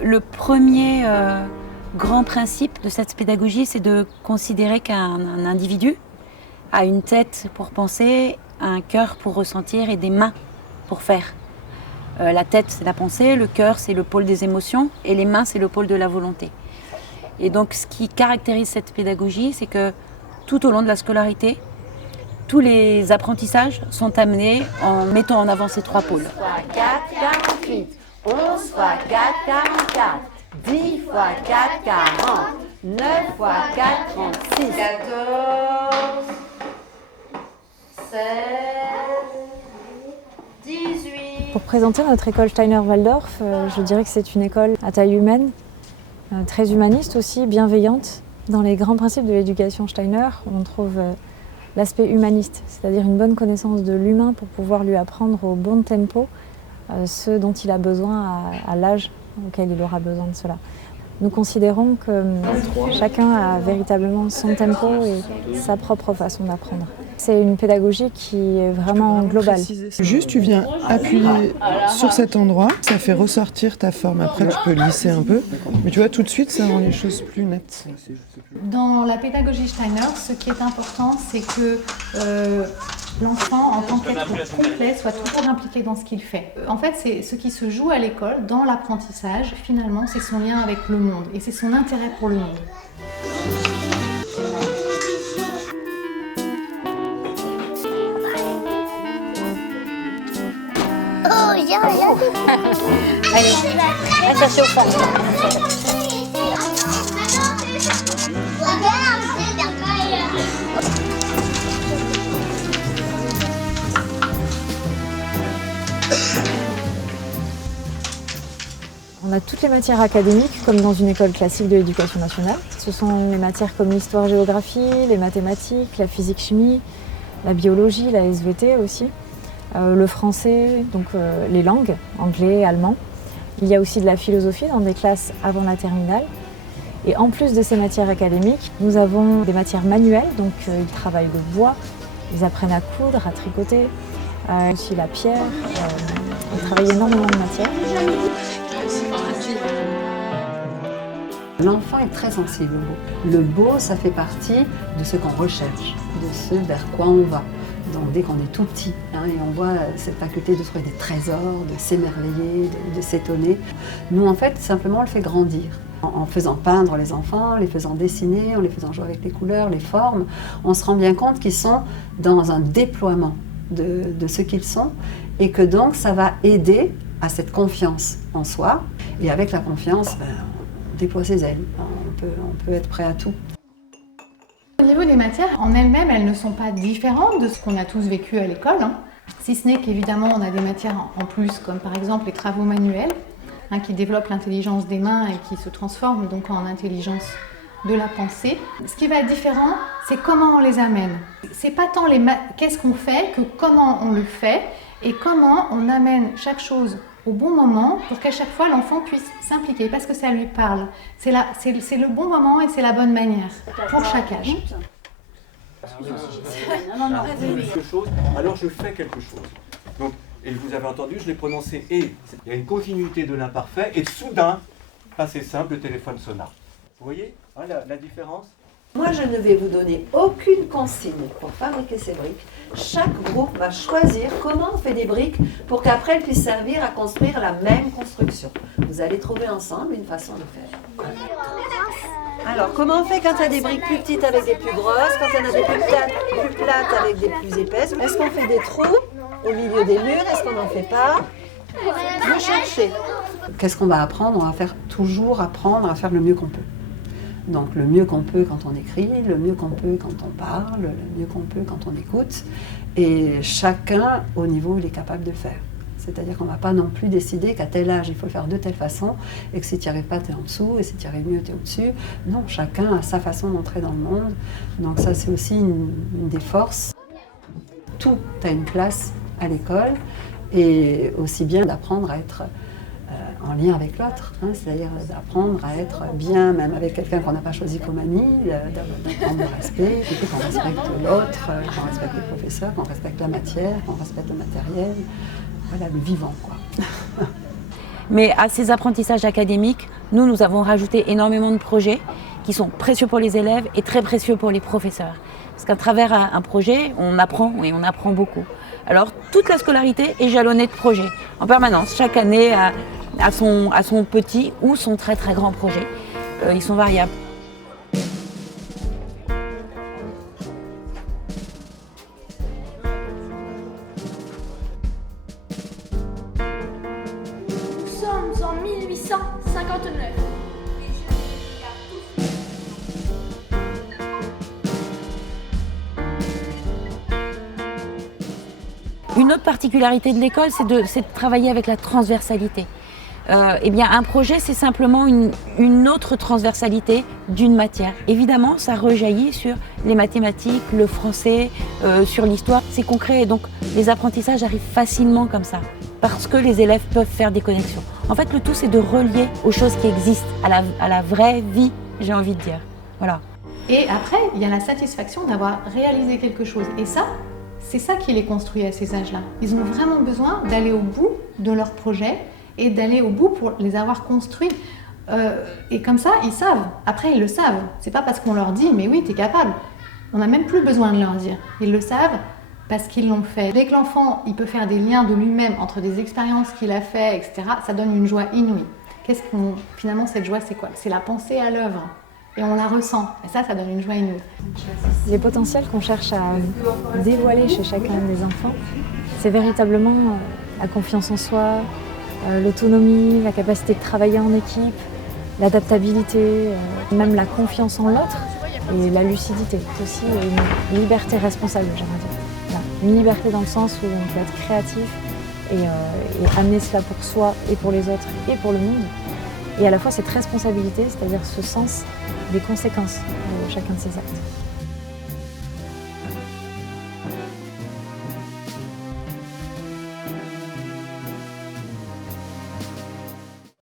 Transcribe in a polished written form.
Le premier grand principe de cette pédagogie, c'est de considérer qu'un individu a une tête pour penser, un cœur pour ressentir et des mains pour faire. La tête, c'est la pensée, le cœur, c'est le pôle des émotions et les mains, c'est le pôle de la volonté. Et donc, ce qui caractérise cette pédagogie, c'est que tout au long de la scolarité, tous les apprentissages sont amenés en mettant en avant ces trois pôles. 10 fois 4, 48. 11 fois 4, 44. 10 fois 4, 40. 9 fois 4, 36. 14, 16, 18. Pour présenter notre école Steiner-Waldorf, je dirais que c'est une école à taille humaine, très humaniste aussi, bienveillante. Dans les grands principes de l'éducation Steiner, on trouve l'aspect humaniste, c'est-à-dire une bonne connaissance de l'humain pour pouvoir lui apprendre au bon tempo ce dont il a besoin à l'âge auquel il aura besoin de cela. Nous considérons que chacun a véritablement son tempo et sa propre façon d'apprendre. C'est une pédagogie qui est vraiment globale. Juste, tu viens appuyer sur cet endroit, ça fait ressortir ta forme. Après, tu peux lisser un peu, mais tu vois, tout de suite, ça rend les choses plus nettes. Dans la pédagogie Steiner, ce qui est important, c'est que l'enfant, en tant qu'être complet, soit toujours impliqué dans ce qu'il fait. En fait, c'est ce qui se joue à l'école, dans l'apprentissage, finalement, c'est son lien avec le monde et c'est son intérêt pour le monde. Oh, allez, va chercher au fond. On a toutes les matières académiques, comme dans une école classique de l'éducation nationale. Ce sont les matières comme l'histoire-géographie, les mathématiques, la physique-chimie, la biologie, la SVT aussi, le français, donc les langues, anglais, allemand. Il y a aussi de la philosophie dans des classes avant la terminale. Et en plus de ces matières académiques, nous avons des matières manuelles, donc ils travaillent le bois, ils apprennent à coudre, à tricoter, aussi la pierre, ils travaillent énormément de matières. L'enfant est très sensible au beau. Le beau, ça fait partie de ce qu'on recherche, de ce vers quoi on va. Donc dès qu'on est tout petit, et on voit cette faculté de trouver des trésors, de s'émerveiller, de s'étonner. Nous, en fait, simplement, on le fait grandir. En faisant peindre les enfants, les faisant dessiner, en les faisant jouer avec les couleurs, les formes, on se rend bien compte qu'ils sont dans un déploiement de ce qu'ils sont et que donc ça va aider à cette confiance en soi. Et avec la confiance, on déploie ses ailes, on peut être prêt à tout. Au niveau des matières, en elles-mêmes, elles ne sont pas différentes de ce qu'on a tous vécu à l'école. Si ce n'est qu'évidemment, on a des matières en plus, comme par exemple les travaux manuels, qui développent l'intelligence des mains et qui se transforment donc en intelligence de la pensée. Ce qui va être différent, c'est comment on les amène. C'est pas tant qu'est-ce qu'on fait que comment on le fait et comment on amène chaque chose au bon moment pour qu'à chaque fois l'enfant puisse s'impliquer parce que ça lui parle. C'est le bon moment et c'est la bonne manière pour chaque âge. Alors je fais quelque chose. Donc, et vous avez entendu, je l'ai prononcé « et ». Il y a une continuité de l'imparfait et soudain, assez simple, le téléphone sonna. Vous voyez la différence ? Moi, je ne vais vous donner aucune consigne pour fabriquer ces briques. Chaque groupe va choisir comment on fait des briques pour qu'après elles puissent servir à construire la même construction. Vous allez trouver ensemble une façon de faire. Alors, comment on fait quand il y a des briques plus petites avec des plus grosses, quand il y en a des plus plates avec des plus épaisses? Est-ce qu'on fait des trous au milieu des murs? Est-ce qu'on n'en fait pas? Vous cherchez. Qu'est-ce qu'on va apprendre? On va toujours apprendre à faire le mieux qu'on peut. Donc le mieux qu'on peut quand on écrit, le mieux qu'on peut quand on parle, le mieux qu'on peut quand on écoute. Et chacun au niveau où il est capable de faire. C'est-à-dire qu'on ne va pas non plus décider qu'à tel âge il faut le faire de telle façon et que si tu n'y arrives pas, tu es en dessous et si tu y arrives mieux, tu es au-dessus. Non, chacun a sa façon d'entrer dans le monde. Donc ça, c'est aussi une des forces. Tout a une place à l'école et aussi bien d'apprendre à être en lien avec l'autre, c'est-à-dire d'apprendre à être bien, même avec quelqu'un qu'on n'a pas choisi comme ami, d'apprendre le respect, qu'on respecte l'autre, qu'on respecte le professeur, qu'on respecte la matière, qu'on respecte le matériel, voilà, le vivant, quoi. Mais à ces apprentissages académiques, nous avons rajouté énormément de projets qui sont précieux pour les élèves et très précieux pour les professeurs. Parce qu'à travers un projet, on apprend et on apprend beaucoup. Alors, toute la scolarité est jalonnée de projets en permanence. Chaque année a son petit ou son très très grand projet. Ils sont variables. Nous sommes en 1859. Une autre particularité de l'école, c'est de travailler avec la transversalité. Eh bien, un projet, c'est simplement une autre transversalité d'une matière. Évidemment, ça rejaillit sur les mathématiques, le français, sur l'histoire. C'est concret et donc les apprentissages arrivent facilement comme ça, parce que les élèves peuvent faire des connexions. En fait, le tout, c'est de relier aux choses qui existent, à la vraie vie, j'ai envie de dire. Voilà. Et après, il y a la satisfaction d'avoir réalisé quelque chose. Et ça, c'est ça qui les construit à ces âges-là. Ils ont vraiment besoin d'aller au bout de leur projet et d'aller au bout pour les avoir construits. Et comme ça, ils savent. Après, ils le savent. C'est pas parce qu'on leur dit « mais oui, t'es capable ». On n'a même plus besoin de leur dire. Ils le savent parce qu'ils l'ont fait. Dès que l'enfant, il peut faire des liens de lui-même entre des expériences qu'il a fait, etc., ça donne une joie inouïe. Finalement, cette joie, c'est quoi? C'est la pensée à l'œuvre. Et on la ressent. Et ça donne une joie inouïe. Les potentiels qu'on cherche à dévoiler chez chacun des enfants, c'est véritablement la confiance en soi, l'autonomie, la capacité de travailler en équipe, l'adaptabilité, même la confiance en l'autre et la lucidité. C'est aussi une liberté responsable, j'aimerais dire. Voilà. Une liberté dans le sens où on peut être créatif et amener cela pour soi et pour les autres et pour le monde. Et à la fois cette responsabilité, c'est-à-dire ce sens des conséquences de chacun de ces actes.